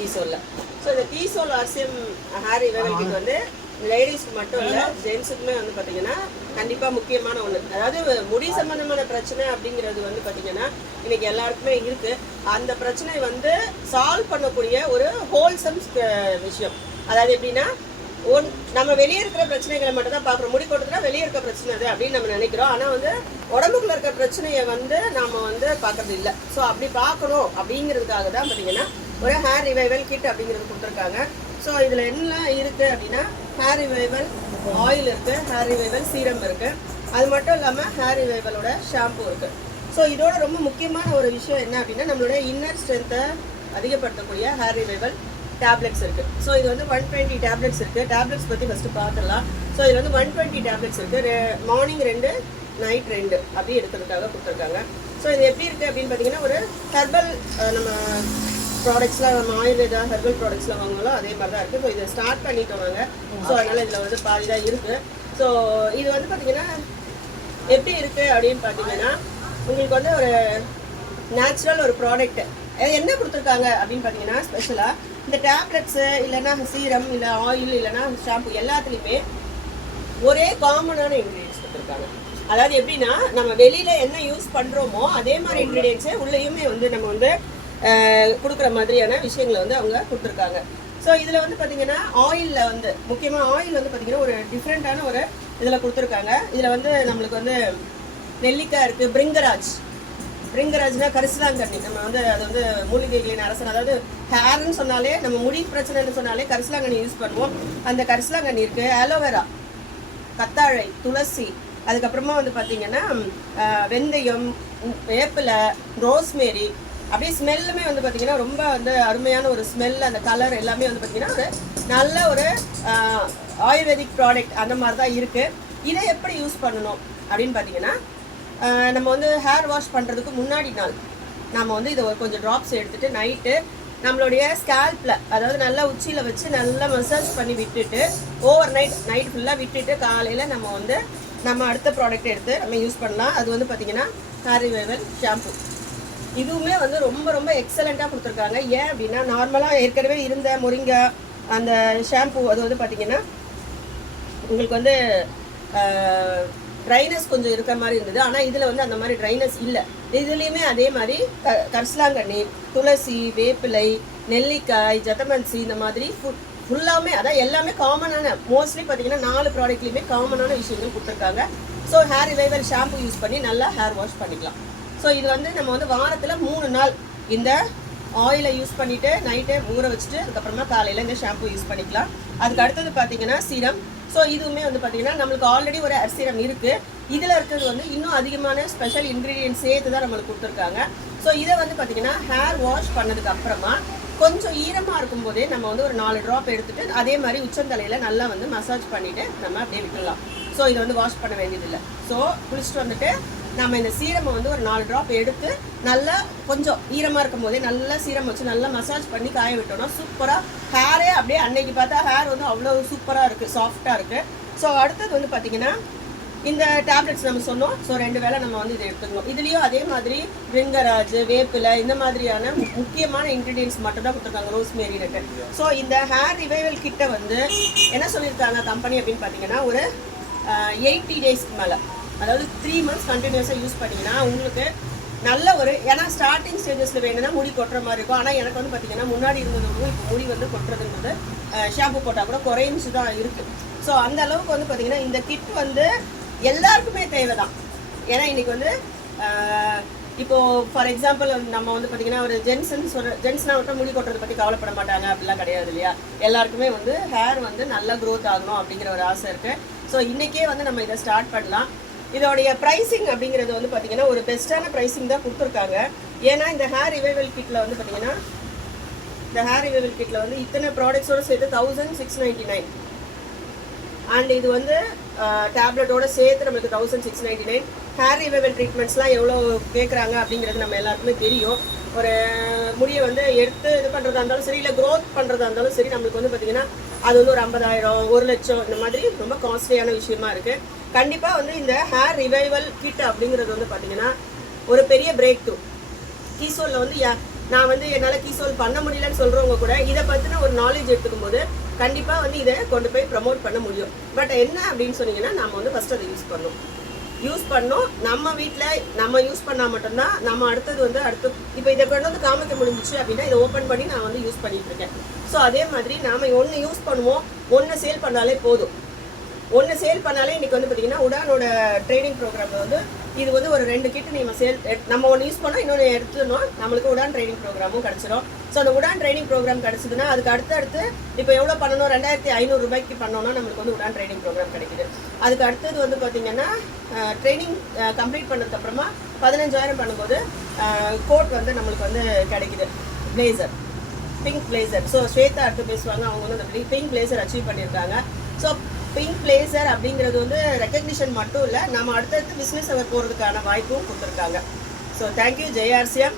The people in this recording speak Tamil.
கீசோல்ல. ஸோ இந்த கீசோல் ஆர்சிஎம் ஹேர் ரிவைவல் கிட் வந்து லேடிஸ்க்கு மட்டும் இல்லை, ஜென்ஸுக்குமே வந்து பார்த்தீங்கன்னா கண்டிப்பாக முக்கியமான ஒன்று. அதாவது முடி சம்பந்தமான பிரச்சனை அப்படிங்கிறது வந்து பார்த்தீங்கன்னா இன்னைக்கு எல்லாருக்குமே இருக்குது. அந்த பிரச்சனை வந்து சால்வ் பண்ணக்கூடிய ஒரு ஹோல்சம் விஷயம். அதாவது எப்படின்னா, நம்ம வெளியே இருக்கிற பிரச்சனைகளை மட்டும் தான் பார்க்குறோம். முடி கொட்டுறதுனா வெளியே இருக்க பிரச்சனை அது அப்படின்னு நம்ம நினைக்கிறோம். ஆனால் வந்து உடம்புக்குள்ள இருக்க பிரச்சனையை வந்து நாம் வந்து பார்க்கறது இல்லை. ஸோ அப்படி பார்க்கணும் அப்படிங்கிறதுக்காக தான் பார்த்தீங்கன்னா ஒரு ஹேர் ரிவைவல் கிட் அப்படிங்கிறது கொடுத்துருக்காங்க. ஸோ இதில் என்ன இருக்குது அப்படின்னா, ஹேர் ரிவைவல் ஆயில் இருக்குது, ஹேர் ரிவைவல் சீரம் இருக்குது, அது மட்டும் இல்லாமல் ஹேர் ரிவைவலோட ஷாம்பு இருக்குது. ஸோ இதோட ரொம்ப முக்கியமான ஒரு விஷயம் என்ன அப்படின்னா, நம்மளோட இன்னர் ஸ்ட்ரென்த்தை அதிகப்படுத்தக்கூடிய ஹேர் ரிவைவல் டேப்லெட்ஸ் இருக்குது. ஸோ இது வந்து 120 டேப்லெட்ஸ் இருக்குது. டேப்லெட்ஸ் பற்றி ஃபஸ்ட்டு பார்த்துடலாம். ஸோ இது வந்து 120 டேப்லெட்ஸ் இருக்குது. மார்னிங் 2, நைட் 2 அப்படி எடுக்கிறதுக்காக கொடுத்துருக்காங்க. ஸோ இது எப்படி இருக்குது அப்படின்னு பார்த்தீங்கன்னா, ஒரு ஹெர்பல் நம்ம ப்ராடக்ட்ஸ்லாம் நம்ம ஆயுர்வேதா ஹெர்பல் ப்ராடக்ட்ஸ்லாம் வாங்குவோம் அதே மாதிரி தான் இருக்குது. ஸோ இதை ஸ்டார்ட் பண்ணிட்டோம் நாங்கள். ஸோ அதனால் இதில் வந்து பாதி தான் இருக்குது. ஸோ இது வந்து பார்த்திங்கன்னா எப்படி இருக்குது அப்படின்னு பார்த்தீங்கன்னா, உங்களுக்கு வந்து ஒரு நேச்சுரல் ஒரு ப்ராடக்ட் என்ன கொடுத்துருக்காங்க அப்படின்னு பார்த்தீங்கன்னா, ஸ்பெஷலாக இந்த டேப்லெட்ஸு இல்லைன்னா சீரம் இல்லை ஆயில் இல்லைன்னா ஷாம்பு எல்லாத்துலேயுமே ஒரே காமனான இன்க்ரீடியன்ஸ் கொடுத்துருக்காங்க. அதாவது எப்படின்னா, நம்ம வெளியில் என்ன யூஸ் பண்ணுறோமோ அதே மாதிரி இன்க்ரீடியன்ஸு உள்ளேயுமே வந்து நம்ம வந்து கொடுக்குற மாதிரியான விஷயங்களை வந்து அவங்க கொடுத்துருக்காங்க. ஸோ இதில் வந்து பார்த்திங்கன்னா ஆயிலில் வந்து முக்கியமாக ஆயில் வந்து பார்த்திங்கன்னா ஒரு டிஃப்ரெண்ட்டான ஒரு இதில் கொடுத்துருக்காங்க. இதில் வந்து நம்மளுக்கு வந்து நெல்லிக்காய் இருக்குது, பிரிங்கராஜ்னா கரிசலாங்கண்ணி. நம்ம வந்து அது வந்து மூலிகைகளின் அரசன். அதாவது ஹேர்னு சொன்னாலே நம்ம முடி பிரச்சனைன்னு சொன்னாலே கரிசலாங்கண்ணி யூஸ் பண்ணுவோம். அந்த கரிசலாங்கண்ணி இருக்குது, ஆலோவேரா, கத்தாழை, துளசி, அதுக்கப்புறமா வந்து பார்த்திங்கன்னா வெந்தயம், வேப்பிலை, ரோஸ்மேரி. அப்படியே ஸ்மெல்லுமே வந்து பார்த்திங்கன்னா ரொம்ப வந்து அருமையான ஒரு ஸ்மெல். அந்த கலர் எல்லாமே வந்து பார்த்திங்கன்னா ஒரு நல்ல ஒரு ஆயுர்வேதிக் ப்ராடக்ட் அந்த மாதிரி தான் இருக்குது. இதை எப்படி யூஸ் பண்ணணும் அப்படின்னு பார்த்தீங்கன்னா, நம்ம வந்து ஹேர் வாஷ் பண்ணுறதுக்கு முன்னாடி நாள் நம்ம வந்து இதை கொஞ்சம் ட்ராப்ஸ் எடுத்துகிட்டு நைட்டு நம்மளுடைய ஸ்கேல்பில், அதாவது நல்லா உச்சியில் வச்சு நல்லா மசாஜ் பண்ணி விட்டுட்டு ஓவர் நைட் ஃபுல்லாக விட்டுட்டு காலையில் நம்ம அடுத்த ப்ராடக்ட் எடுத்து நம்ம யூஸ் பண்ணலாம். அது வந்து பார்த்திங்கன்னா ஹேர் ரிவைவல் ஷாம்பு. இதுவுமே வந்து ரொம்ப ரொம்ப எக்ஸலண்ட்டாக கொடுத்துருக்காங்க. ஏன் அப்படின்னா, நார்மலாக ஏற்கனவே இருந்த முருங்கை அந்த ஷாம்பு அது வந்து பார்த்திங்கன்னா உங்களுக்கு வந்து ட்ரைனஸ் கொஞ்சம் இருக்கிற மாதிரி இருந்தது. ஆனால் இதில் வந்து அந்த மாதிரி ட்ரைனஸ் இல்லை. இதுலேயுமே அதே மாதிரி கரிசலாங்கண்ணி, துளசி, வேப்பிலை, நெல்லிக்காய், ஜட்டமன்சி இந்த மாதிரி ஃபுல்லாமே அதான் எல்லாமே காமனான மோஸ்ட்லி பார்த்திங்கன்னா 4 ப்ராடக்ட்லேயுமே காமனான விஷயங்கள் கொடுத்துருக்காங்க. So hair revival shampoo use பண்ணி நல்லா ஹேர் வாஷ் பண்ணிக்கலாம். ஸோ இது வந்து நம்ம வந்து வாரத்தில் 3 நாள் இந்த ஆயிலை யூஸ் பண்ணிவிட்டு நைட்டே ஊற வச்சுட்டு அதுக்கப்புறமா காலையில் இந்த ஷாம்பு யூஸ் பண்ணிக்கலாம். அதுக்கு அடுத்தது பார்த்திங்கன்னா சீரம். ஸோ இதுவுமே வந்து பார்த்திங்கன்னா நம்மளுக்கு ஆல்ரெடி ஒரு ஹேர் சீரம் இருக்குது. இதில் இருக்கிறது வந்து இன்னும் அதிகமான ஸ்பெஷல் இன்க்ரீடியன்ட் சேர்த்து தான் நம்மளுக்கு கொடுத்துருக்காங்க. ஸோ இதை வந்து பார்த்திங்கன்னா ஹேர் வாஷ் பண்ணதுக்கு அப்புறமா கொஞ்சம் ஈரமாக இருக்கும்போதே நம்ம வந்து ஒரு 4 ட்ராப் எடுத்துகிட்டு அதே மாதிரி உச்சந்தலையில் நல்லா வந்து மசாஜ் பண்ணிவிட்டு நம்ம அப்படியே விட்டுடலாம். ஸோ இதை வந்து வாஷ் பண்ண வேண்டியதில்லை. ஸோ குளிச்சுட்டு வந்துட்டு நம்ம இந்த சீரமை வந்து ஒரு 4 ட்ராப் எடுத்து நல்லா கொஞ்சம் ஈரமாக இருக்கும் போதே நல்லா சீரம் வச்சு நல்லா மசாஜ் பண்ணி காய விட்டோம்னா சூப்பராக ஹேரே அப்படியே அன்னைக்கு பார்த்தா ஹேர் வந்து அவ்வளோ சூப்பராக இருக்குது, சாஃப்டாக இருக்குது. ஸோ அடுத்தது வந்து பார்த்திங்கன்னா இந்த டேப்லெட்ஸ் நம்ம சொன்னோம். ஸோ 2 வேளை நம்ம வந்து இதை எடுத்துக்கணும். இதுலேயும் அதே மாதிரி பிரிங்கராஜ், வேப்பிலை இந்த மாதிரியான முக்கியமான இன்க்ரீடியன்ஸ் மட்டும் தான் கொடுத்துருக்காங்க, ரோஸ்மேரி நட்டு. ஸோ இந்த ஹேர் ரிவைவல் கிட்ட வந்து என்ன சொல்லியிருக்காங்க கம்பெனி அப்படின்னு பார்த்தீங்கன்னா, ஒரு 80 டேஸ்க்கு மேலே, அதாவது 3 months கண்டினியூஸாக யூஸ் பண்ணிங்கன்னா உங்களுக்கு நல்ல ஒரு, ஏன்னா ஸ்டார்டிங் ஸ்டேஜஸில் வேணும்னா முடி கொட்டுற மாதிரி இருக்கும். ஆனால் எனக்கு வந்து பார்த்திங்கன்னா முன்னாடி இருந்ததுக்கும் இப்போ முடி வந்து கொட்டுறதுன்றது ஷாம்பு போட்டால் கூட குறைஞ்சு தான் இருக்குது. ஸோ அந்த அளவுக்கு வந்து பார்த்திங்கன்னா இந்த கிட் வந்து எல்லாருக்குமே தேவை தான். ஏன்னா இன்றைக்கி வந்து இப்போது ஃபார் எக்ஸாம்பிள் நம்ம வந்து பார்த்திங்கன்னா ஒரு ஜென்ஸ்னால் மட்டும் முடி கொட்டுறதை பற்றி கவலைப்பட மாட்டாங்க அப்படிலாம் கிடையாது இல்லையா. எல்லாருக்குமே வந்து ஹேர் வந்து நல்லா க்ரோத் ஆகணும் அப்படிங்கிற ஒரு ஆசை இருக்குது. ஸோ இன்றைக்கே வந்து நம்ம இதை ஸ்டார்ட் பண்ணலாம். இதோடைய ப்ரைஸிங் அப்படிங்கிறது வந்து பார்த்திங்கன்னா ஒரு பெஸ்ட்டான ப்ரைஸிங் தான் கொடுத்துருக்காங்க. ஏன்னா இந்த ஹேர் ரிவைவல் கிட்டில் வந்து பார்த்திங்கன்னா இந்த ஹேர் ரிவைவல் கிட்டில் வந்து இத்தனை ப்ராடக்ட்ஸோடு சேர்த்து 1699. அண்ட் இது வந்து டேப்லெட்டோடு சேர்த்து நம்மளுக்கு 1699. ஹேர் ரிவைவல் ட்ரீட்மெண்ட்ஸ்லாம் எவ்வளோ கேட்குறாங்க அப்படிங்கிறது நம்ம எல்லாருக்குமே தெரியும். ஒரு முடியை வந்து எடுத்து இது பண்ணுறதா இருந்தாலும் சரி, இல்லை க்ரோத் பண்ணுறதா இருந்தாலும் சரி, நம்மளுக்கு வந்து பார்த்திங்கன்னா அது வந்து ஒரு 50,000, 1 லட்சம் இந்த மாதிரி ரொம்ப காஸ்ட்லியான விஷயமா இருக்குது. கண்டிப்பாக வந்து இந்த ஹேர் ரிவைவல் கிட் அப்படிங்கிறது வந்து பார்த்திங்கன்னா ஒரு பெரிய பிரேக் த்ரூ. கீசோலில் வந்து நான் வந்து என்னால் கீசோல் பண்ண முடியலன்னு சொல்கிறவங்க கூட இதை பற்றின ஒரு நாலேஜ் எடுத்துக்கும் போது கண்டிப்பாக வந்து இதை கொண்டு போய் ப்ரமோட் பண்ண முடியும். பட் என்ன அப்படின்னு சொன்னீங்கன்னா நம்ம வந்து ஃபஸ்ட்டு அதை யூஸ் பண்ணோம் நம்ம வீட்டில் நம்ம யூஸ் பண்ணால் மட்டும்தான் நம்ம அடுத்தது வந்து இப்போ இதை கொண்டு வந்து காமிக்க முடிஞ்சிச்சு அப்படின்னா இதை ஓப்பன் பண்ணி நான் வந்து யூஸ் பண்ணிட்டு இருக்கேன். ஸோ அதே மாதிரி நாம் ஒன்று யூஸ் பண்ணுவோம், ஒன்று சேல் பண்ணாலே போதும். ஒன்று சேல் பண்ணாலே இன்றைக்கி வந்து பார்த்திங்கன்னா உடானோட ட்ரைனிங் ப்ரோக்ராமில் வந்து இது வந்து ஒரு 2 கிட்ட நம்ம ஒன்று யூஸ் பண்ணோம், இன்னொன்று எடுத்துடணும், நம்மளுக்கு உடான் ட்ரைனிங் ப்ரோக்ராமும் கிடச்சிடும். ஸோ அந்த உடான் ட்ரைனிங் ப்ரோக்ராம் கிடச்சிதுன்னா அதுக்கு அடுத்து இப்போ எவ்வளோ பண்ணணும், 2500 ரூபாய்க்கு பண்ணோன்னா நம்மளுக்கு வந்து உடான் ட்ரைனிங் ப்ரோக்ராம் கிடைக்குது. அதுக்கு அடுத்தது வந்து பார்த்திங்கன்னா ட்ரைனிங் கம்ப்ளீட் பண்ணதுக்கப்புறமா 15000 பண்ணும்போது கோட் வந்து நம்மளுக்கு வந்து கிடைக்குது, blazer, pink blazer. So Shweta அடுத்து பேசுவாங்க, அவங்க வந்து அந்த பிங்க் பிளேசர் அச்சீவ் பண்ணியிருக்காங்க. ஸோ பிங்க் பிளேசர் அப்படிங்கிறது வந்து ரெக்கக்னிஷன் மட்டும் இல்லை, நம்ம அடுத்தடுத்து பிஸ்னஸ் போகிறதுக்கான வாய்ப்பும் கொடுத்துருக்காங்க. So thank you. ஜெய் ஆர்சிஎம்.